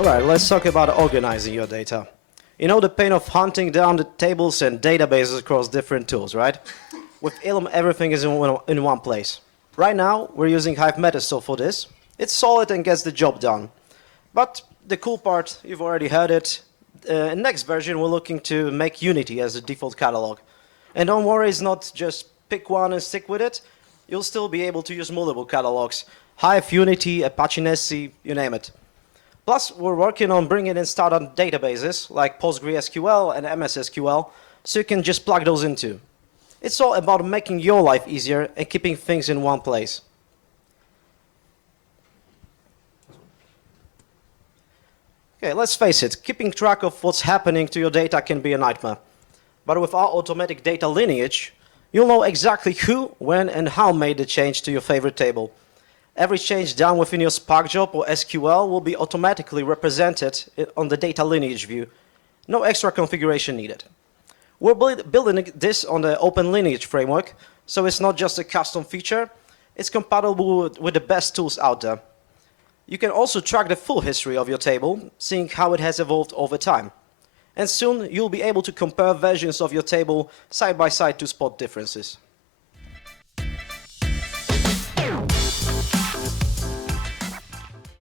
Alright, let's talk about organizing your data. You know the pain of hunting down the tables and databases across different tools, right? With Ilum, everything is in one place. Right now, we're using Hive Metastore for this. It's solid and gets the job done. But the cool part, you've already heard it, in next version we're looking to make Unity as the default catalog. And don't worry, it's not just pick one and stick with it. You'll still be able to use multiple catalogs. Hive, Unity, Apache Nessie, you name it. Plus, we're working on bringing in standard databases like PostgreSQL and MSSQL, so you can just plug those into. It's all about making your life easier and keeping things in one place. Okay, let's face it, keeping track of what's happening to your data can be a nightmare. But with our automatic data lineage, you'll know exactly who, when, and how made the change to your favorite table. Every change done within your Spark job or SQL will be automatically represented on the data lineage view. No extra configuration needed. We're building this on the Open Lineage framework, so it's not just a custom feature, it's compatible with the best tools out there. You can also track the full history of your table, seeing how it has evolved over time. And soon you'll be able to compare versions of your table side by side to spot differences.